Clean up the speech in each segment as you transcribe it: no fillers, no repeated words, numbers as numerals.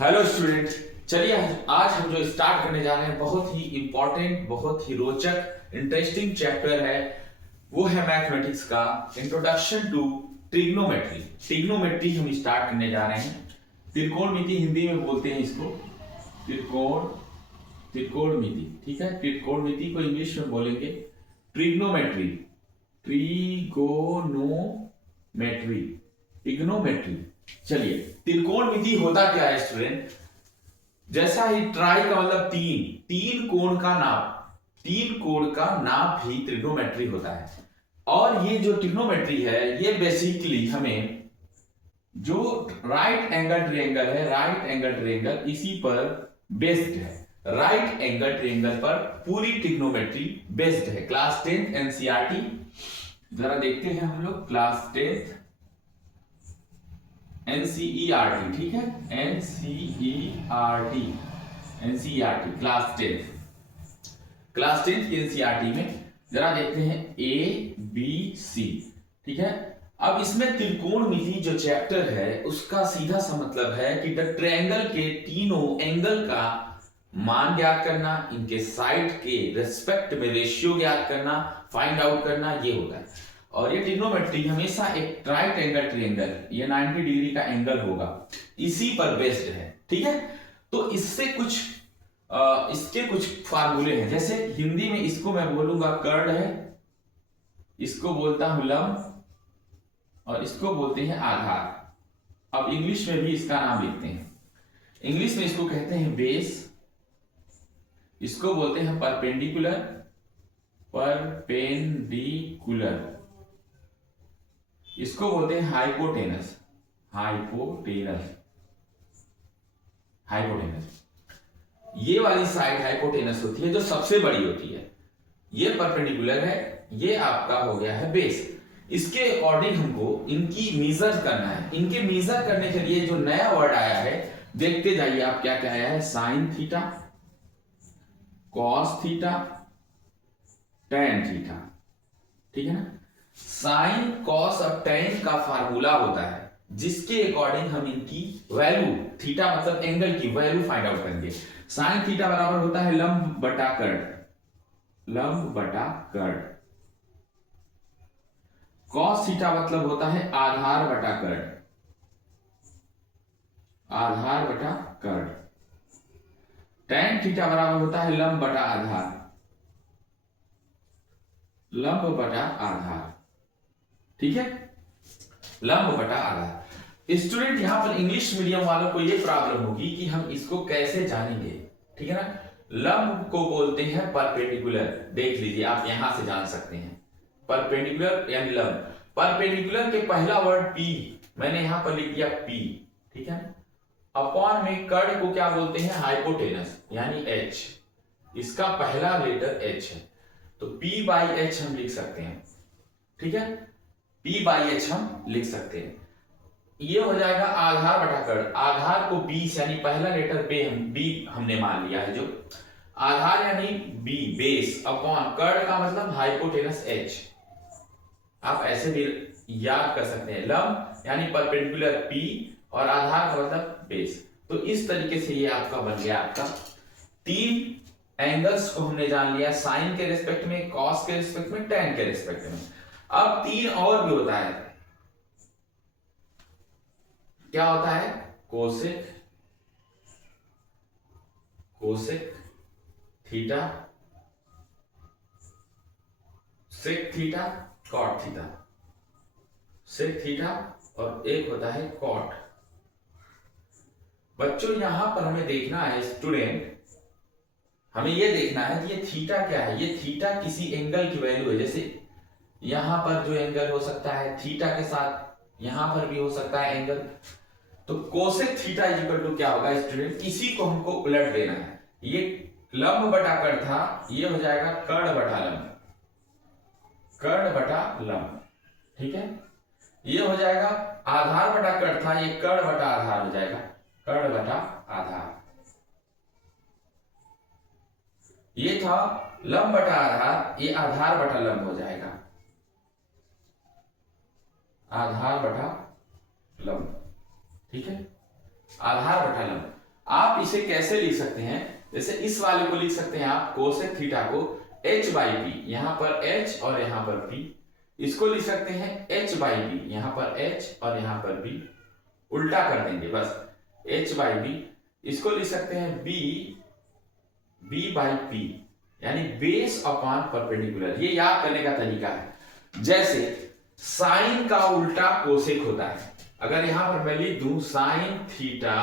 Hello student, चलिए आज हम जो स्टार्ट करने जा रहे हैं बहुत ही इंपॉर्टेंट, बहुत ही रोचक, इंटरेस्टिंग चैप्टर है। वो है मैथमेटिक्स का इंट्रोडक्शन टू ट्रिग्नोमेट्री। ट्रिग्नोमेट्री हम स्टार्ट करने जा रहे हैं। त्रिकोणमिति हिंदी में बोलते हैं इसको त्रिकोणमिति। ठीक है, त्रिकोणमिति को इंग्लिश में बोलेंगे ट्रिग्नोमेट्री। ट्रिग्नोमेट्री। चलिए, त्रिकोणमिति होता क्या है स्टूडेंट? जैसा ही ट्राई का मतलब तीन कोण का नाप ही ट्रिग्नोमेट्री होता है। और ये जो ट्रिग्नोमेट्री है ये बेसिकली हमें जो राइट एंगल ट्रायंगल इसी पर बेस्ड है। राइट एंगल ट्रायंगल पर पूरी ट्रिग्नोमेट्री बेस्ड है। क्लास 10 एनसीईआरटी जरा देखते हैं हम लोग। क्लास 10 एनसीईआरटी, ठीक है, एनसीईआरटी क्लास 10 की एनसीईआरटी में जरा देखते हैं ए बी सी। ठीक है, अब इसमें त्रिकोणमिति जो चैप्टर है उसका सीधा सा मतलब है कि द ट्रायंगल के तीनों एंगल का मान ज्ञात करना, इनके साइड के रेस्पेक्ट में रेशियो ज्ञात करना, फाइंड आउट करना, ये होता है। और ये ट्रिग्नोमेट्री हमेशा एक राइट एंगल ट्रायंगल, ये 90 डिग्री का एंगल होगा, इसी पर बेस्ड है। ठीक है, तो इससे इसके कुछ फार्मूले हैं। जैसे हिंदी में इसको मैं बोलूंगा कर्ण है, इसको बोलता हूं लंब, और इसको बोलते हैं आधार। अब इंग्लिश में भी इसका नाम लिखते हैं। इंग्लिश में इसको कहते हैं बेस, इसको बोलते हैं परपेंडिकुलर, इसको बोलते हैं हाइपोटेनस। ये वाली साइड हाइपोटेनस होती है जो सबसे बड़ी होती है। ये परपेंडिकुलर है, ये आपका हो गया है बेस। इसके अकॉर्डिंग हमको इनकी मेजर करना है। इनके मेजर करने के लिए जो नया वर्ड आया है देखते जाइए आप क्या क्या आया है। Sine theta, cos theta, tan theta. ठीक है ना। साइन, कॉस और टेन का फार्मूला होता है जिसके अकॉर्डिंग हम इनकी वैल्यू, थीटा मतलब एंगल की वैल्यू फाइंड आउट करेंगे। साइन थीटा बराबर होता है लंब बटा कर्ण। कॉस थीटा मतलब होता है आधार बटा कर्ण। टेन थीटा बराबर होता है लंब बटा आधार। ठीक है, लंब बटा आधार। स्टूडेंट यहां पर इंग्लिश मीडियम वालों को यह प्रॉब्लम होगी कि हम इसको कैसे जानेंगे। ठीक है ना। लंब को बोलते हैं परपेंडिकुलर। देख लीजिए, आप यहां से जान सकते हैं परपेंडिकुलर यानी लंब। परपेंडिकुलर के पहला वर्ड पी मैंने यहां पर लिख दिया पी। ठीक है, अपॉन में कर्ण को क्या बोलते हैं? हाइपोटेनस यानी एच। इसका पहला लेटर एच है, तो P बाई एच हम लिख सकते हैं। ठीक है, P बाई एच हम लिख सकते हैं। ये हो जाएगा आधार बटा कर्ण। आधार को 20 यानी पहला लेटर बी हमने मान लिया है, जो आधार यानी बी बेस, अपॉन कर्ण का मतलब हाइपोटेनस एच। आप ऐसे भी याद कर सकते हैं। लंब यानी परपेंडिकुलर P और आधार का मतलब बेस। तो इस तरीके से ये आपका बन गया। आपका तीन एंगल्स को हमने जान लिया, साइन के रिस्पेक्ट में, कॉस के रिस्पेक्ट में, टेन के रिस्पेक्ट में। अब तीन और भी होता है। क्या होता है? Cosec theta, sec theta, cot theta. Sec theta और एक होता है कॉट। बच्चों यहां पर हमें देखना है स्टूडेंट, हमें यह देखना है कि ये थीटा क्या है। ये थीटा किसी एंगल की वैल्यू है। जैसे यहां पर जो एंगल हो सकता है थीटा के साथ, यहां पर भी हो सकता है एंगल। तो cosec theta is equal to क्या होगा स्टूडेंट? इसी को हमको उलट देना है। ये लंब बटा कर्ण था, ये हो जाएगा कर्ण बटा लंब। ठीक है, ये हो जाएगा आधार बटा कर्ण था, ये कर्ण बटा आधार हो जाएगा, कर्ण बटा आधार। ये था लंब बटा आधार, ये आधार बटा लंब हो जाएगा, आधार बटा लंब। ठीक है, आधार बटा लंब। आप इसे कैसे लिख सकते हैं, जैसे इस वाले को लिख सकते हैं आप कोसेक थीटा को h बाई पी, यहां पर h और यहां पर p, इसको लिख सकते हैं h बाई पी, यहां पर h और यहां पर b, उल्टा कर देंगे बस h बाई b, इसको लिख सकते हैं b बाई p, यानी बेस अपॉन परपेंडिकुलर। ये याद करने का तरीका है। जैसे साइन का उल्टा कोसेक होता है, अगर यहां पर मैं लिख दूं साइन थीटा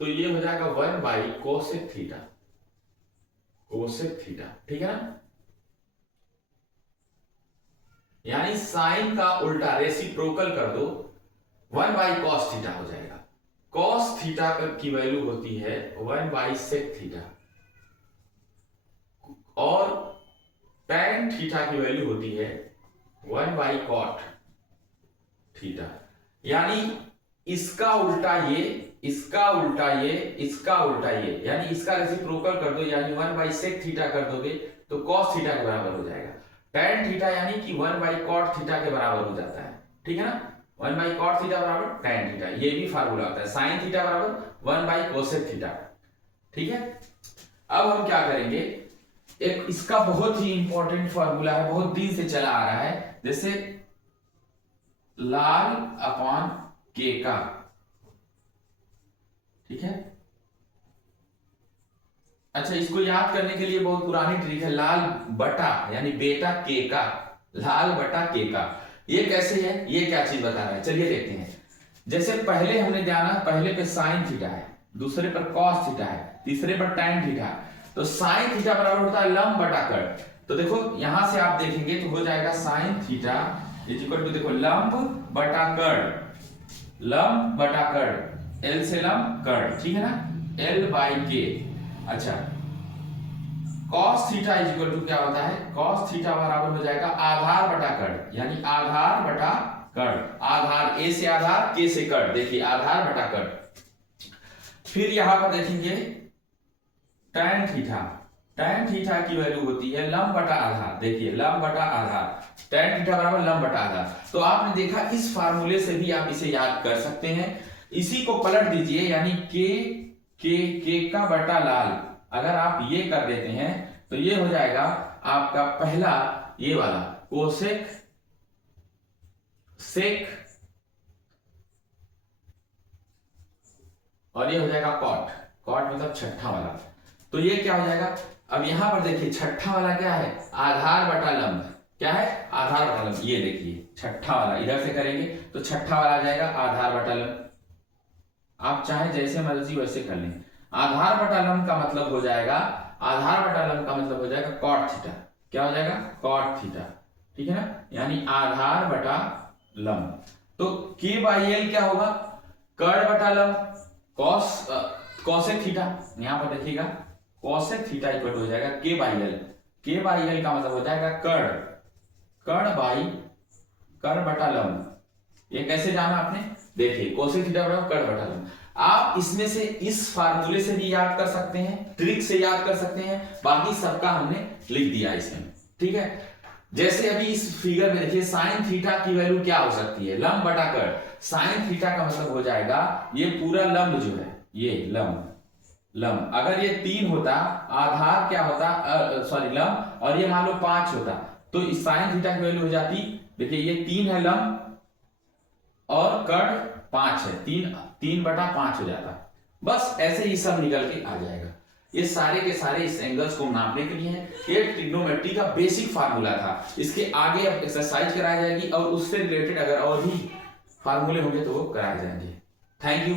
तो ये हो जाएगा 1 by cosec theta, cosec theta, ठीक है ना। यानी साइन का उल्टा रेसिप्रोकल कर दो 1 बाई कॉस थीटा हो जाएगा। कॉस थीटा की वैल्यू होती है 1 बाई सेक थीटा और tan थीटा की वैल्यू होती है 1 बाई कॉट थीटा। यानी इसका उल्टा ये, इसका उल्टा ये, इसका उल्टा ये, यानी इसका रेसिप्रोकल कर दो, यानी 1 बाई सेक थीटा कर दोगे तो कॉस थीटा के बराबर हो जाएगा। tan थीटा यानी कि 1 बाई कॉट थीटा के बराबर हो जाता है, ठीक है ना। 1 बाई कॉट थीटा बराबर tan थीटा, ये भी फार्मूला होता है। साइन थीटा बराबर 1 बाई कोसेक थीटा, ठीक है। अब हम क्या करेंगे, एक इसका बहुत ही इंपॉर्टेंट फार्मूला है, बहुत दिन से चला आ रहा है, जैसे लाल अपॉन के का, ठीक है। अच्छा, इसको याद करने के लिए बहुत पुरानी ट्रिक है, लाल बटा यानी बेटा के का, लाल बटा के का। ये कैसे है, ये क्या चीज बता रहा है, चलिए देखते हैं। जैसे पहले हमने जाना, पहले पे साइन थीटा है, दूसरे पर कॉस थीटा है, तीसरे पर tan थीटा है, तो साइन थीटा बराबर होता है लंब बटा कर्ण। तो देखो यहां से आप देखेंगे तो हो जाएगा sine theta is equal to, देखो लंब बटा कर्ण, लंब बटा कर्ण, एल से लंब कर्ण, ठीक है ना, एल बाई के। अच्छा, cos theta is equal to क्या होता है, cos थीटा बराबर हो जाएगा आधार बटा कर्ण, यानी आधार बटा कर्ण, आधार ए से आधार, के से कर्ण, देखिए आधार बटा कर्ण। फिर यहां पर देखेंगे tan थीटा, tan थीटा की वैल्यू होती है लंब बटा आधार, देखिए लंब बटा आधार, tan थीटा बराबर लंब बटा आधार। तो आपने देखा इस फार्मूले से भी आप इसे याद कर सकते हैं। इसी को पलट दीजिए, यानी के का बटा लाल, अगर आप ये कर देते हैं तो ये हो जाएगा आपका पहला ये वाला कोसेक सेक, और ये हो जाएगा कॉट, कॉट मतलब छठा वाला। तो ये क्या हो जाएगा, अब यहां पर देखिए छठा वाला क्या है, आधार बटा लंब, क्या है आधार बटा लंब, ये देखिए छठा वाला, इधर से करेंगे तो छठा वाला आ जाएगा आधार बटा लंब। आप चाहे जैसे मर्जी वैसे कर लें। आधार बटा लंब का मतलब हो जाएगा, आधार बटा लंब का मतलब हो जाएगा कॉट थीटा, क्या हो जाएगा कॉट थीटा, ठीक है ना, यानी आधार बटा लंब। तो के बाई एल क्या होगा, कर्ण बटा लंब, कॉसेक थीटा, यहां पर देखिएगा कॉसेक थीटा इक्वल हो जाएगा के बाई एल, के बाई एल का मतलब हो जाएगा कर्ण, कर्ण बाई कर्ण बटा लंब। ये कैसे जाना आपने, देखिए कोसेक थीटा बराबर कर्ण बटा लंब। आप इसमें से इस फार्मूले से भी याद कर सकते हैं, ट्रिक से याद कर सकते हैं, बाकी सबका हमने लिख दिया इसमें, ठीक है। जैसे अभी इस फिगर में देखिए साइन थीटा की वैल्यू क्या हो सकती है, लंब बटा कर्ण। साइन थीटा का मतलब हो जाएगा ये पूरा लंब जो है, ये लंब, लंब अगर ये 3 होता, आधार क्या होता, सॉरी लंब, और ये मान लो 5 होता, तो इस साइन थीटा की वैल्यू हो जाती, देखिए ये 3 है लंब और कर्ण 5 है, 3 बटा 5 हो जाता। बस ऐसे ही सब निकल के आ जाएगा। ये सारे के सारे इस एंगल्स को नापने के लिए है। ये ट्रिग्नोमेट्री का बेसिक फार्मूला था। इसके आगे अब एक्सरसाइज कराई जाएगी और उससे रिलेटेड अगर और भी फार्मूले होंगे तो वो कराए जाएंगे। Thank you.